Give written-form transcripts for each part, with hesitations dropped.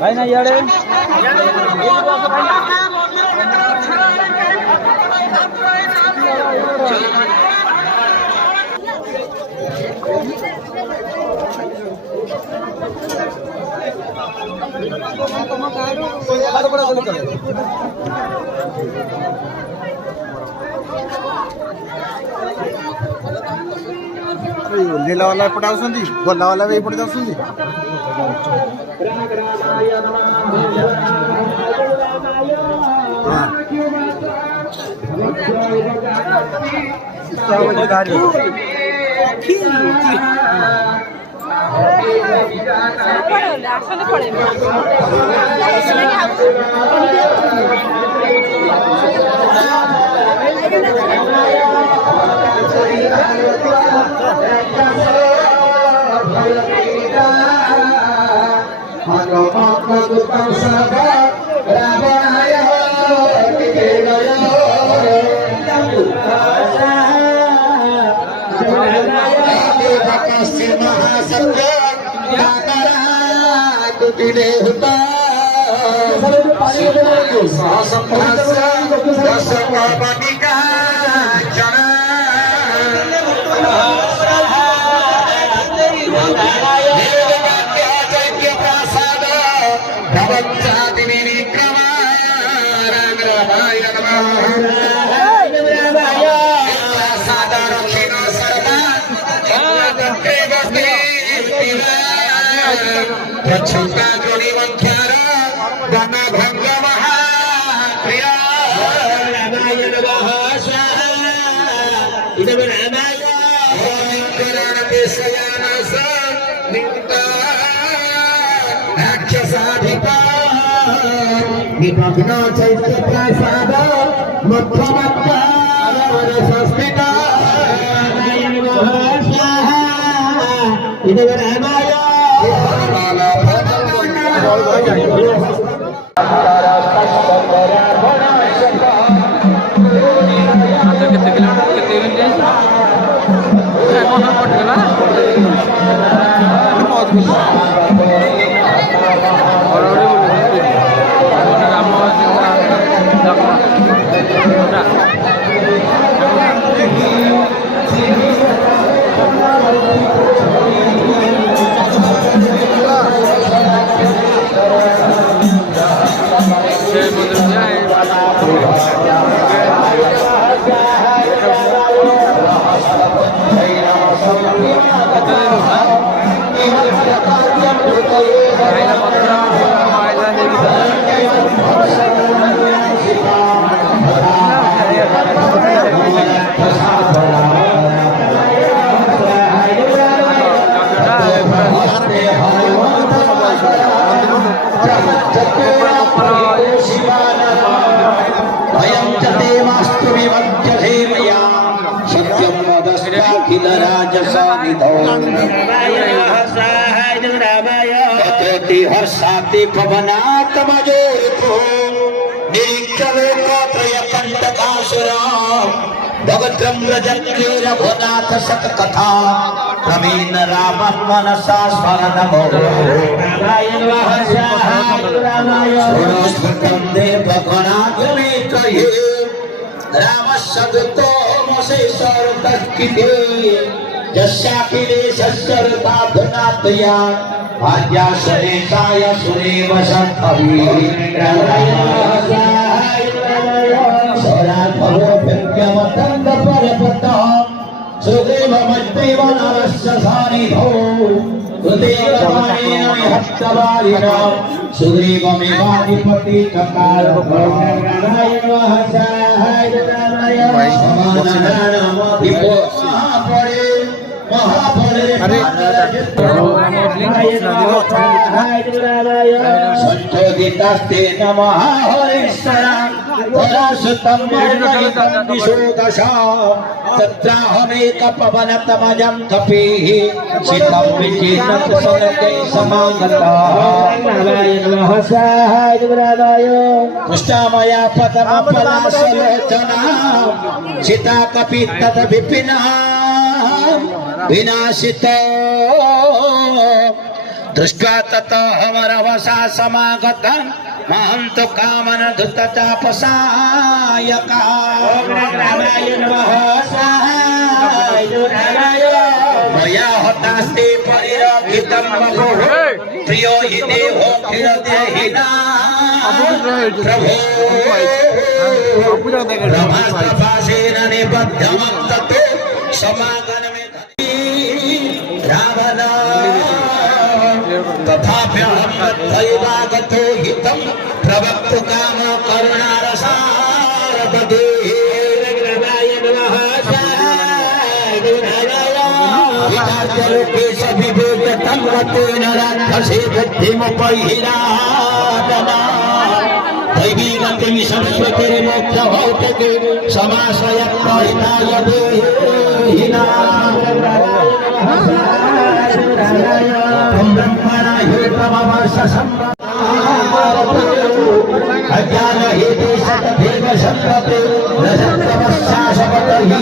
भाई ना यार नीला वाला एपटे आसुंदी गोला वाला भी एपटे आसुंदी हर्षाति पवनात् मजोको निरीक्षवे कोत्रय कंटकासुरा भगत्रं रजत्रे रघुनाथ सतकथा प्रवीण रामं मनसा स्मरणमो नारायण वहस्याहाय देव गणागणेत्रये रामशब्दो मसे सर्वतस्किते यस्याखिलेशस्सर्वताधनातया भाग्याशनेशाय सुरेव शक्ति मज्दैवनरस्य सानिधौ हृदयगतानेन निहत्तवादिना सुग्रीवमेवाधिपति चकार नारायण संशोधितास्ते नमः हरिश्चरा तत्राहमेकपवनतमजं कपिः सितं विचिनं कृष्णामया पदमपलासलोचना सीता कपि तद विपिना विनाशितो दृष्ट्वा ततः हमरवसा समागतं महं तु कामन धृतचापसायका मया हतास्ते परिरक्षितं वपुः प्रियो हि देहो खिलदेहिना प्रभो ब्रह्मास्त्रपाशेन निबद्धमस्ततो समागमने रावण तथाप्यहं तथैवागतो हितं प्रवक्तु काम करुणारसारपदे विकार्यलोकेश विवेकतं रतेन राक्षसे बुद्धिमुपैहिरादना दैवी गतिं संस्कृतिर्मोक्षभौतिके समाश्रयत्वहिताय देहिना ब्रह्मणा हेतमवर्ष अज्ञानहेते शतदेव शतते रजतमस्याशपतहि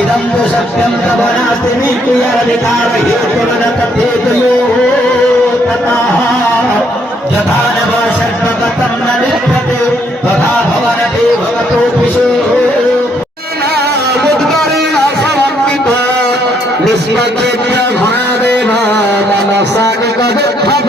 इदं तु सत्यं तव नास्ति नित्ययाधिकारहेतुर्नतथेतयोः ततः यथा न वा षड्भगतं न निष्ठते तथा भवनते भवतो विशेषो निष्पक्षेत्य महादेव मनसा निगदत्थम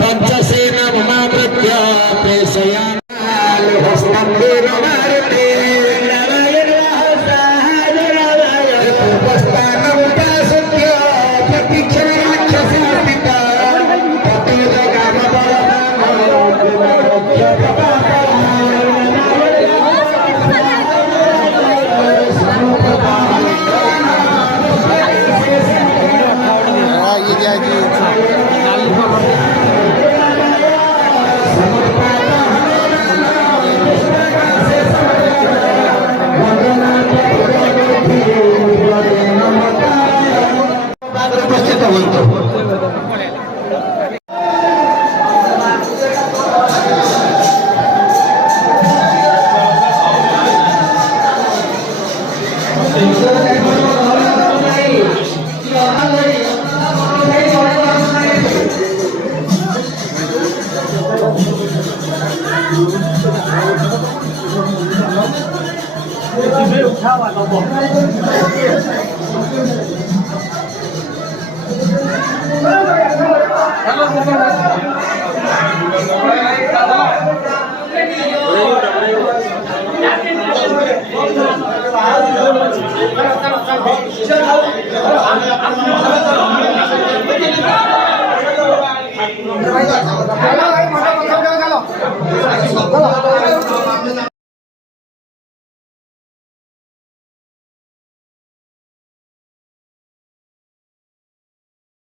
पंचसेन ममावृत्य प्रेषयामि हस्तं वीरमारुते उपस्थानं उपासत्य प्रतीक्षण राक्षसास्तिता Terima kasih.